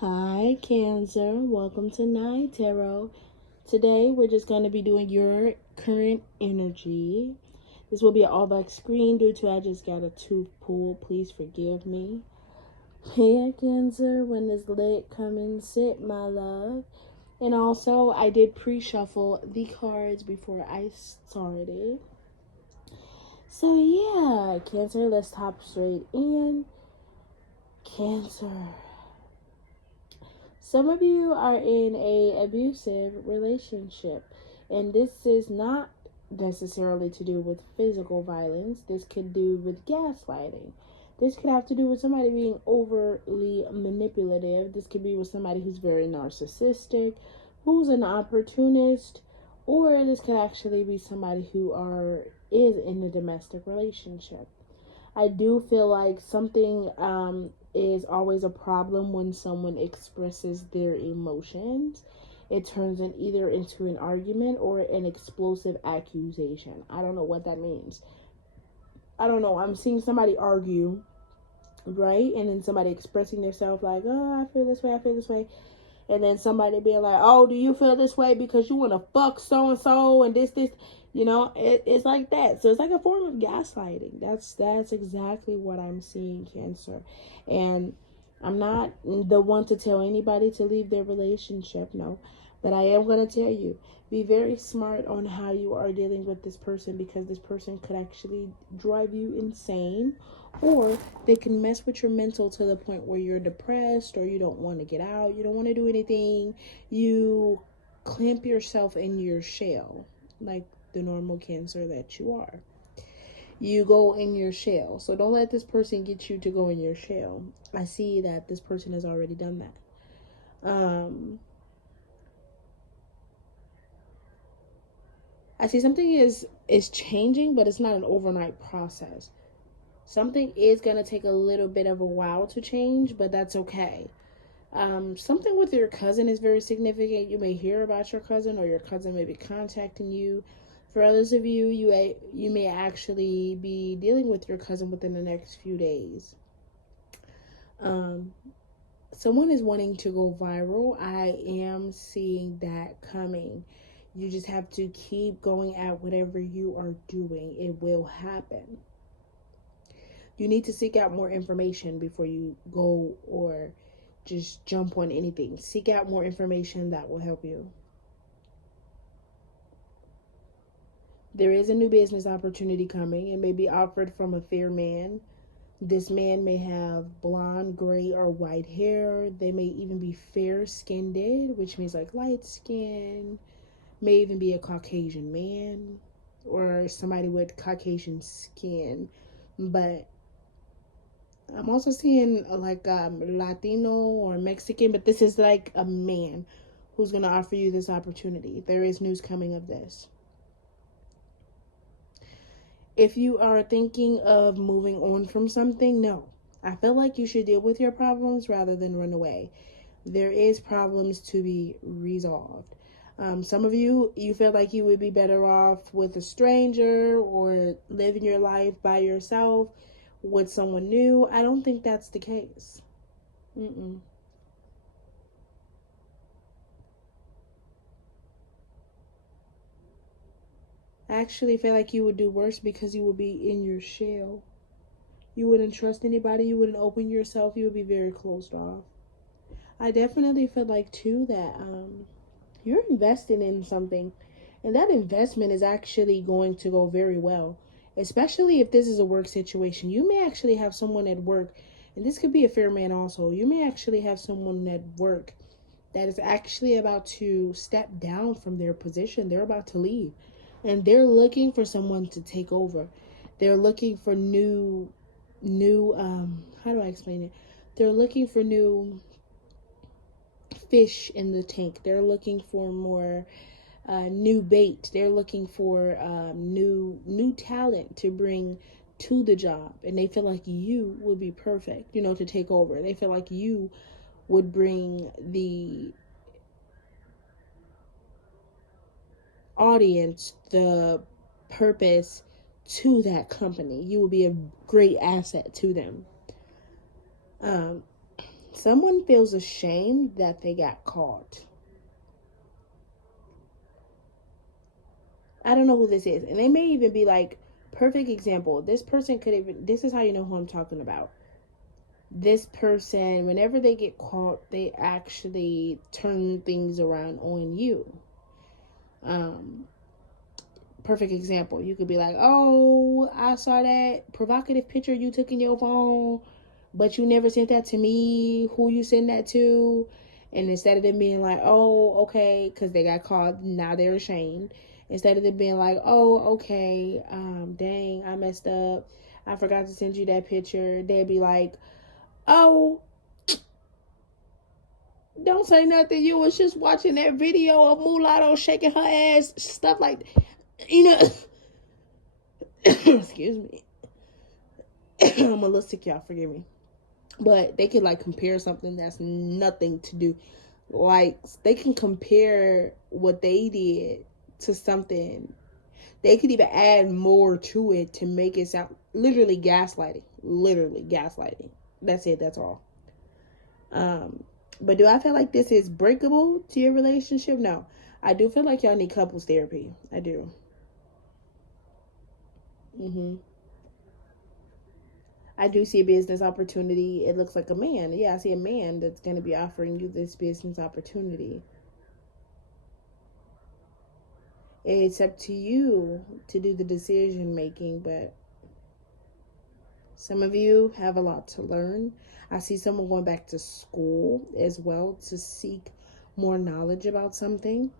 Hi, Cancer. Welcome to Night Tarot. Today, we're just going to be doing your current energy. This will be an all-black screen due to I just got a tooth pulled. Please forgive me. Yeah, Cancer, when it's lit, come and sit, my love. And also, I did pre-shuffle the cards before I started. So, yeah, Cancer, let's hop straight in. Cancer. Some of you are in a abusive relationship, and this is not necessarily to do with physical violence. This could do with gaslighting. This could have to do with somebody being overly manipulative. This could be with somebody who's very narcissistic, who's an opportunist, or this could actually be somebody who is in a domestic relationship. I do feel like something is always a problem when someone expresses their emotions. It turns either into an argument or an explosive accusation. I don't know what that means. I don't know. I'm seeing somebody argue, right? And then somebody expressing themselves like, oh, I feel this way, I feel this way. And then somebody being like, oh, do you feel this way because you want to fuck so-and-so and this. It's like that. So it's like a form of gaslighting. That's exactly what I'm seeing, Cancer. And I'm not the one to tell anybody to leave their relationship, no. But I am going to tell you, be very smart on how you are dealing with this person, because this person could actually drive you insane, or they can mess with your mental to the point where you're depressed, or you don't want to get out, you don't want to do anything, you clamp yourself in your shell like the normal Cancer that you are. You go in your shell. So don't let this person get you to go in your shell. I see that this person has already done that. I see something is changing, but it's not an overnight process. Something is going to take a little bit of a while to change, but that's okay. Something with your cousin is very significant. You may hear about your cousin, or your cousin may be contacting you. For others of you, you may actually be dealing with your cousin within the next few days. Someone is wanting to go viral. I am seeing that coming. You just have to keep going at whatever you are doing. It will happen. You need to seek out more information before you go or just jump on anything. Seek out more information that will help you. There is a new business opportunity coming. It may be offered from a fair man. This man may have blonde, gray, or white hair. They may even be fair-skinned, which means like light skin. May even be a Caucasian man or somebody with Caucasian skin. But I'm also seeing like Latino or Mexican, but this is like a man who's going to offer you this opportunity. There is news coming of this. If you are thinking of moving on from something, no. I feel like you should deal with your problems rather than run away. There is problems to be resolved. Some of you feel like you would be better off with a stranger or living your life by yourself with someone new. I don't think that's the case. I actually feel like you would do worse because you would be in your shell. You wouldn't trust anybody. You wouldn't open yourself. You would be very closed off. I definitely feel like, too, that you're investing in something, and that investment is actually going to go very well, especially if this is a work situation. You may actually have someone at work, and this could be a fair man also. You may actually have someone at work that is actually about to step down from their position. They're about to leave, and they're looking for someone to take over. They're looking for new how do I explain it? They're looking for new fish in the tank. They're looking for more new bait. They're looking for new talent to bring to the job, and they feel like you would be perfect, to take over. They feel like you would bring the audience, the purpose to that company. You will be a great asset to them. Someone feels ashamed that they got caught. I don't know who this is. And they may even be like, perfect example. This person could even, this is how you know who I'm talking about. This person, whenever they get caught, they actually turn things around on you. Um, Perfect example. You could be like, oh, I saw that provocative picture you took in your phone, but you never sent that to me. Who you send that to? And instead of them being like, oh, okay, because they got caught, now they're ashamed. Instead of them being like, oh, okay, dang, I messed up. I forgot to send you that picture. They'd be like, oh, don't say nothing. You was just watching that video of Mulatto shaking her ass, stuff like, you know. Excuse me. I'm a little sick, y'all. Forgive me. But they could like compare something that's nothing to do. Like they can compare what they did to something. They could even add more to it to make it sound literally gaslighting. Literally gaslighting. That's it. That's all. Um, but do I feel like this is breakable to your relationship? No. I do feel like y'all need couples therapy. I do. Mm-hmm. I do see a business opportunity. It looks like a man. Yeah, I see a man that's going to be offering you this business opportunity. It's up to you to do the decision making, but some of you have a lot to learn. I see someone going back to school as well to seek more knowledge about something.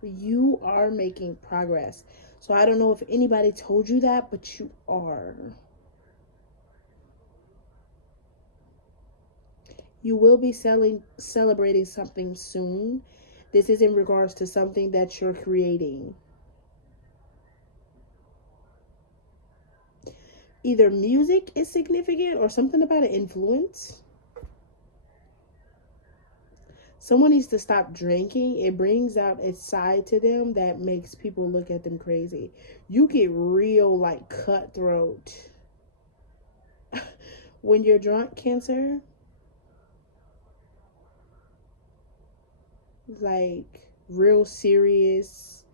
You are making progress. So I don't know if anybody told you that, but you are. You will be celebrating something soon. This is in regards to something that you're creating. Either music is significant or something about an influence. Someone needs to stop drinking. It brings out a side to them that makes people look at them crazy. You get real like cutthroat when you're drunk, Cancer. Like real serious.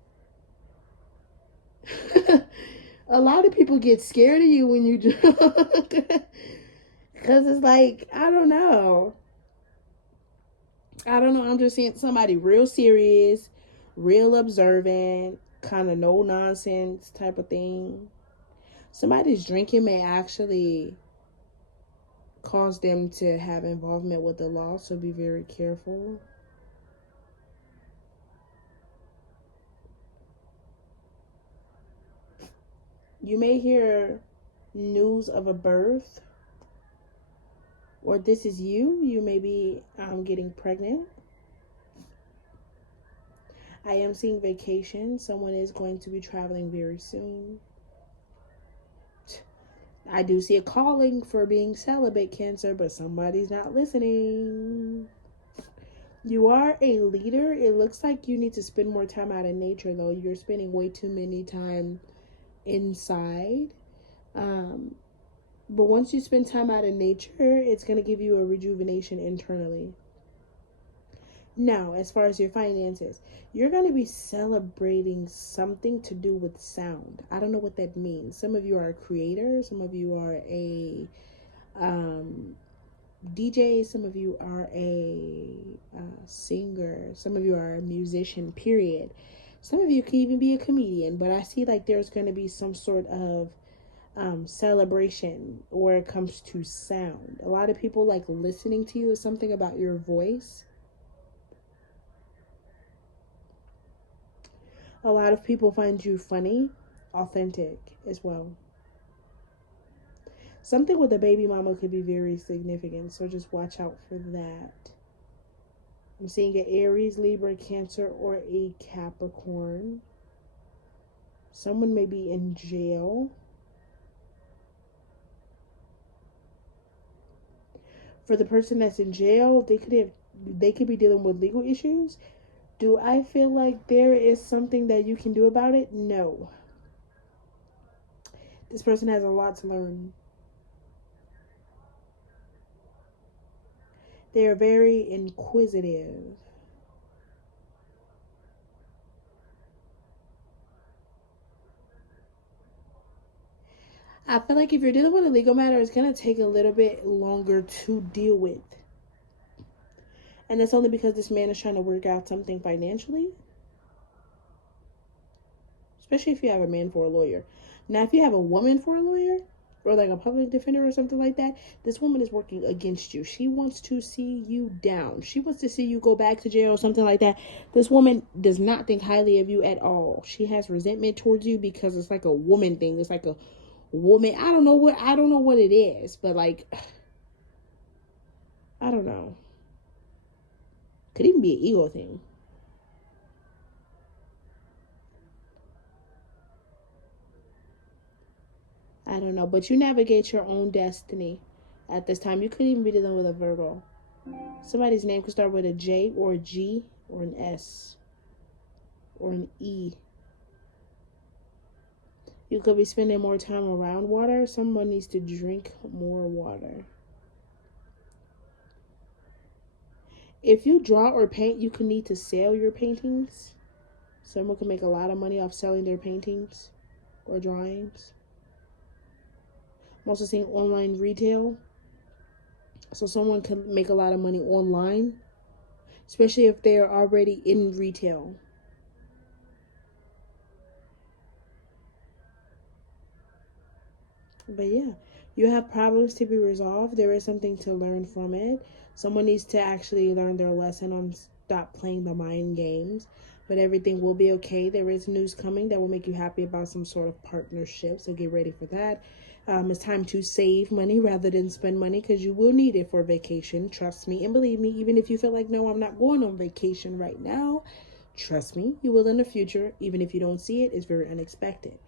A lot of people get scared of you when you drunk. Because it's like, I don't know. I don't know. I'm just seeing somebody real serious, real observant, kind of no nonsense type of thing. Somebody's drinking may actually cause them to have involvement with the law, so be very careful. You may hear news of a birth, or this is you. You may be getting pregnant. I am seeing vacation. Someone is going to be traveling very soon. I do see a calling for being celibate, Cancer, but somebody's not listening. You are a leader. It looks like you need to spend more time out in nature, though. You're spending way too many time inside. Um, but once you spend time out in nature, it's going to give you a rejuvenation internally. Now, as far as your finances, you're going to be celebrating something to do with sound. I don't know what that means. Some of you are a creator, some of you are a DJ, some of you are a singer, some of you are a musician, period. Some of you can even be a comedian, but I see like there's going to be some sort of celebration where it comes to sound. A lot of people like listening to you is something about your voice. A lot of people find you funny, authentic as well. Something with a baby mama could be very significant, so just watch out for that. I'm seeing an Aries, Libra, Cancer, or a Capricorn. Someone may be in jail. For the person that's in jail, they could be dealing with legal issues. Do I feel like there is something that you can do about it? No. This person has a lot to learn. They are very inquisitive. I feel like if you're dealing with a legal matter, it's going to take a little bit longer to deal with. And that's only because this man is trying to work out something financially. Especially if you have a man for a lawyer. Now, if you have a woman for a lawyer, or like a public defender or something like that, this woman is working against you. She wants to see you down. She wants to see you go back to jail or something like that. This woman does not think highly of you at all. She has resentment towards you because it's like a woman thing. It's like a woman. I don't know what it is, but like, I don't know. Could even be an ego thing. I don't know, but you navigate your own destiny at this time. You could even be dealing with a Virgo. Somebody's name could start with a J or a G or an S or an E. You could be spending more time around water. Someone needs to drink more water. If you draw or paint, you could need to sell your paintings. Someone could make a lot of money off selling their paintings or drawings. I'm also seeing online retail. So someone could make a lot of money online, especially if they're already in retail. But yeah, you have problems to be resolved. There is something to learn from it. Someone needs to actually learn their lesson on stop playing the mind games. But everything will be okay. There is news coming that will make you happy about some sort of partnership. So get ready for that. It's time to save money rather than spend money because you will need it for vacation. Trust me. And believe me, even if you feel like, no, I'm not going on vacation right now, trust me, you will in the future. Even if you don't see it, it's very unexpected.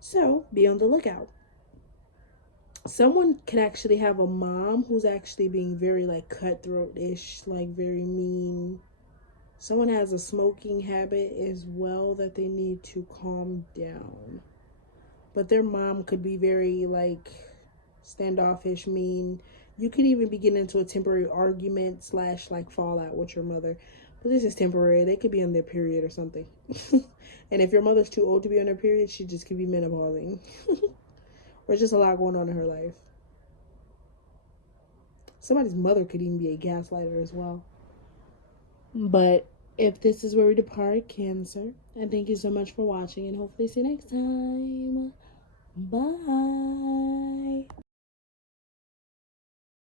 So be on the lookout. Someone could actually have a mom who's actually being very like cutthroat-ish, like very mean. Someone has a smoking habit as well that they need to calm down. But their mom could be very like standoffish, mean. You could even be getting into a temporary argument slash like fallout with your mother. But this is temporary. They could be on their period or something. And if your mother's too old to be on her period, she just could be menopausing. There's just a lot going on in her life. Somebody's mother could even be a gaslighter as well. But if this is where we depart, Cancer, and thank you so much for watching, and hopefully see you next time. Bye.